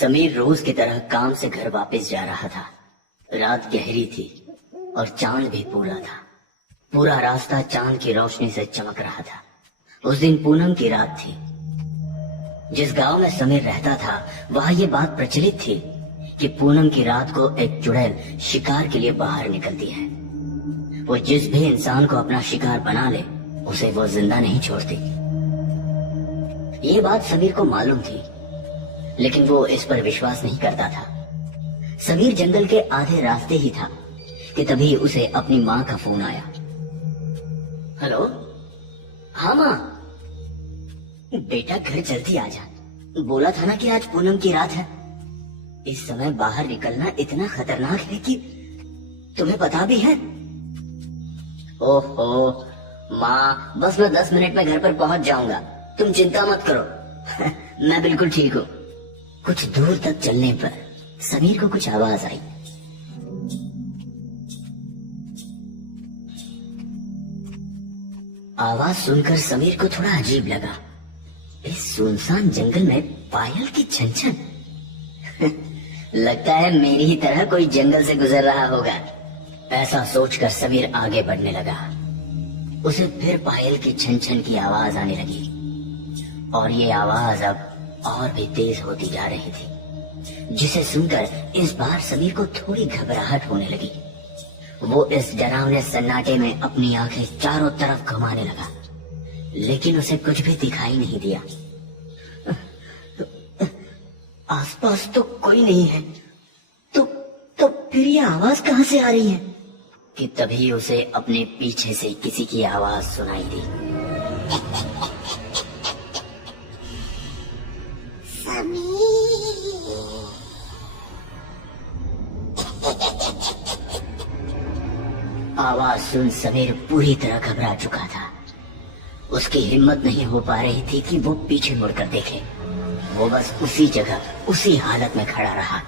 समीर रोज की तरह काम से घर वापस जा रहा था। रात गहरी थी और चांद भी पूरा था। पूरा रास्ता चांद की रोशनी से चमक रहा था। उस दिन पूनम की रात थी। जिस गांव में समीर रहता था वहां ये बात प्रचलित थी कि पूनम की रात को एक चुड़ैल शिकार के लिए बाहर निकलती है। वो जिस भी इंसान को अपना शिकार बना ले उसे वो जिंदा नहीं छोड़ती। ये बात समीर को मालूम थी, लेकिन वो इस पर विश्वास नहीं करता था। समीर जंगल के आधे रास्ते ही था कि तभी उसे अपनी माँ का फोन आया। हेलो, हाँ माँ। बेटा घर जल्दी आ जा। बोला था ना कि आज पूनम की रात है। इस समय बाहर निकलना इतना खतरनाक है कि तुम्हें पता भी है। ओहो माँ, बस मैं 10 मिनट में घर पर पहुंच जाऊंगा, तुम चिंता मत करो। मैं बिल्कुल ठीक हूँ। कुछ दूर तक चलने पर समीर को कुछ आवाज आई। आवाज सुनकर समीर को थोड़ा अजीब लगा। इस सुनसान जंगल में पायल की छन-छन। लगता है मेरी ही तरह कोई जंगल से गुजर रहा होगा। ऐसा सोचकर समीर आगे बढ़ने लगा। उसे फिर पायल की छन-छन की आवाज आने लगी और ये आवाज अब और भी तेज होती जा रही थी, जिसे सुनकर इस बार समीर को थोड़ी घबराहट होने लगी। वो इस डरावने सन्नाटे में अपनी आंखें चारों तरफ घुमाने लगा, लेकिन उसे कुछ भी दिखाई नहीं दिया। आसपास तो कोई नहीं है, तो फिर ये आवाज कहां से आ रही है? कि तभी उसे अपने पीछे से किसी की आवाज सुनाई दी। आवाज सुन समीर पूरी तरह घबरा चुका था। उसकी हिम्मत नहीं हो पा रही थी कि वो पीछे मुड़कर देखे। वो बस उसी जगह उसी हालत में खड़ा रहा।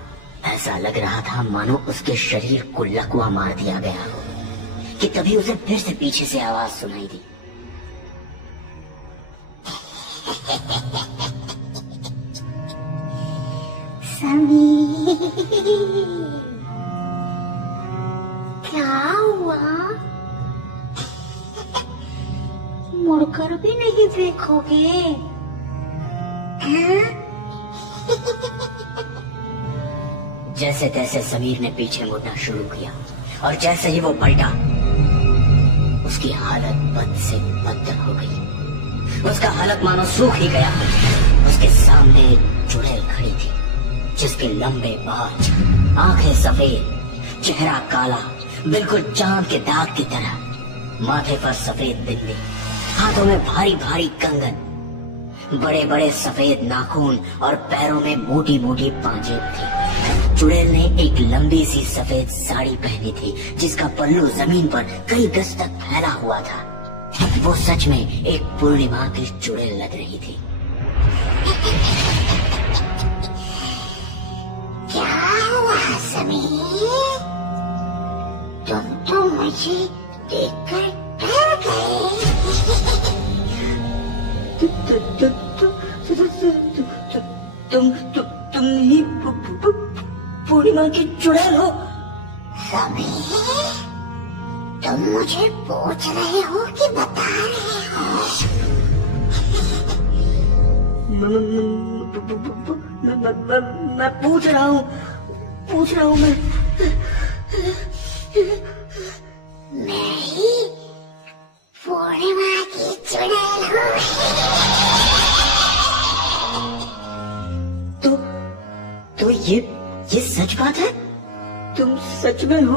ऐसा लग रहा था मानो उसके शरीर को लकवा मार दिया गया हो। कि तभी उसे फिर से पीछे से आवाज सुनाई दी। समीर, क्या हुआ? मुड़कर भी नहीं देखोगे? जैसे तैसे समीर ने पीछे मुड़ना शुरू किया और जैसे ही वो पलटा, उसकी हालत बद से बदतर हो गई। उसका हालत मानो सूख ही गया। उसके सामने चुड़ैल खड़ी थी, जिसके लंबे बाल, आंखें सफेद, चेहरा काला, बिल्कुल चांद के दाग की तरह। माथे पर सफेद बिंदी, हाथों में भारी भारी कंगन, बड़े बड़े सफेद नाखून और पैरों में मोटी मोटी पांजेब थी। चुड़ैल ने एक लंबी सी सफेद साड़ी पहनी थी, जिसका पल्लू जमीन पर कई गज तक फैला हुआ था। वो सच में एक पूर्णिमा की चुड़ैल लग रही थी। क्या हुआ समीर? तुम तो मुझे देखकर डर गए। तुम ही पूर्णिमा की चुड़ैल हो? समीर, तुम मुझे पूछ रहे हो कि बता रहे हो? मैं पूछ रहा हूँ मैं ही पूर्णिमा की चुड़ैल हूँ। तो ये सच बात है? तुम सच में हो?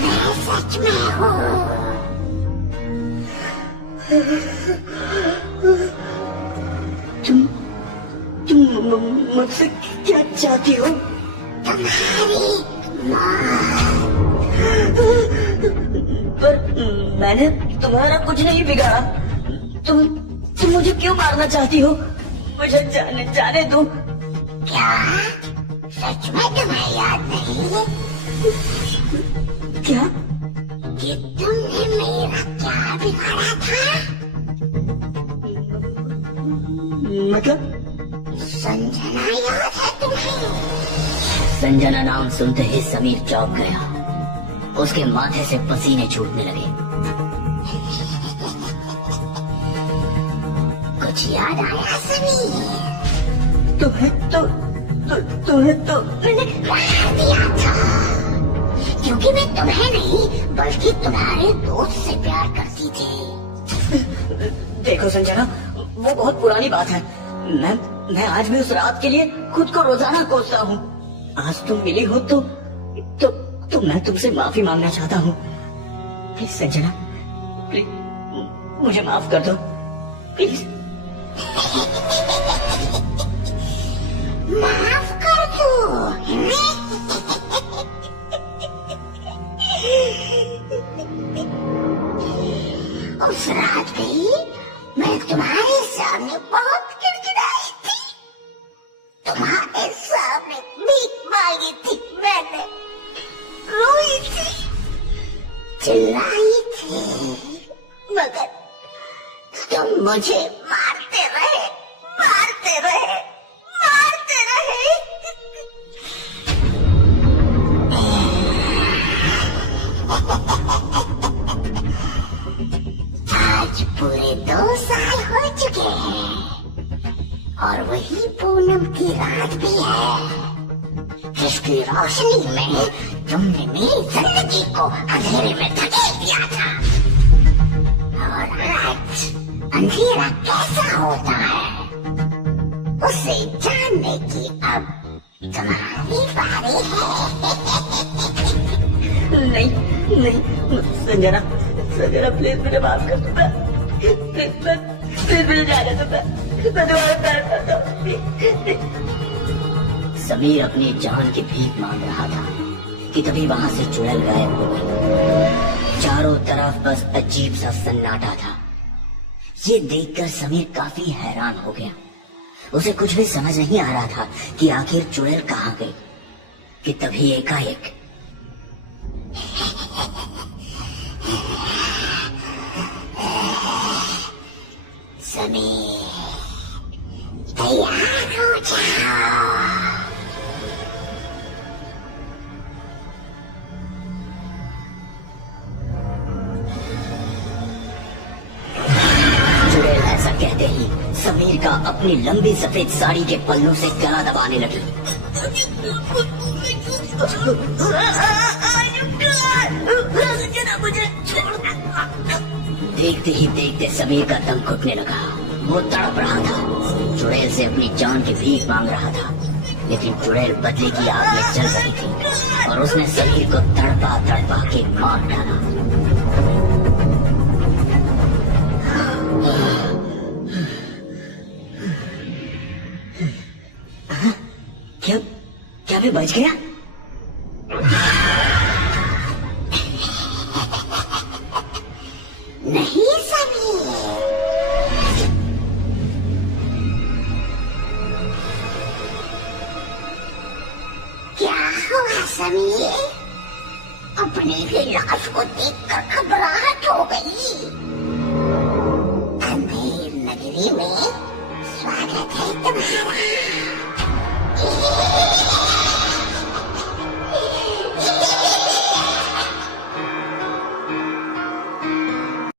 मैं सच में हूँ। तुम मुझसे क्या चाहती हो? तुम्हारी मौत। पर मैंने तुम्हारा कुछ नहीं बिगाड़ा। तुम मुझे क्यों मारना चाहती हो? मुझे जाने दो। क्या सच में तुम्हें याद नहीं? क्या? कि तुमने मेरा क्या बिगाड़ा था? मतलब? संजना याद है तुम्हें? संजना नाम सुनते ही समीर चौंक गया। उसके माथे से पसीने छूटने लगे। कुछ याद आया समीर? तुम्हें तो मैंने प्यार दिया था, क्योंकि मैं तुम्हें नहीं बल्कि तुम्हारे दोस्त से प्यार करती थी। देखो संजना, वो बहुत पुरानी बात है। मैं आज भी उस रात के लिए खुद को रोजाना कोसता हूँ। आज तुम मिली हो तो मैं तुमसे माफी मांगना चाहता हूँ। प्लीज संजना, प्लीज मुझे माफ कर दो, प्लीज। माफ कर दो? उस रात भी मैं तुम्हारे सामने बहुत गिड़गिड़ाई थी, तुम्हारे सामने भीख मांगी थी, मैंने रोई थी, चिल्लाई थी, मगर तुम मुझे मारते रहे, मारते रहे, मारते रहे। आज पूरे 2 साल हो चुके हैं और वही पूनम की रात भी है जिसकी रोशनी में तुमने मेरी जिंदगी को अंधेरे में धकेल दिया था। और आज अंधेरा कैसा होता है उसे जानने की अब तुम्हारी बारी है। नहीं संजना, प्लीज मुझे माफ कर दो। प्लीज मुझे जाने दो। मैं तुम्हारा प्यार करता हूँ। समीर अपनी जान की भीख मांग रहा था कि तभी वहां से चुड़ैल गायब हो गई। चारों तरफ बस अजीब सा सन्नाटा था। ये देखकर समीर काफी हैरान हो गया। उसे कुछ भी समझ नहीं आ रहा था कि आखिर चुड़ैल कहाँ गई। कि तभी एकाएक समीर, तैयार हो जाओ। चुड़ैल ऐसा कहते ही समीर का अपनी लंबी सफेद साड़ी के पल्लू से गला दबाने लगी। देखते ही देखते समीर का दम घुटने लगा। वो तड़प रहा था, चुड़ैल से अपनी जान की भीख मांग रहा था, लेकिन चुड़ैल बदले की आग में जल रही थी और उसने समीर को तड़पा तड़पा के मार डाला। क्या मैं बच गया? नहीं समीर, क्या हुआ समीर? अपनी ही लाश को देखकर घबराहट हो गई। अंधेर नगरी में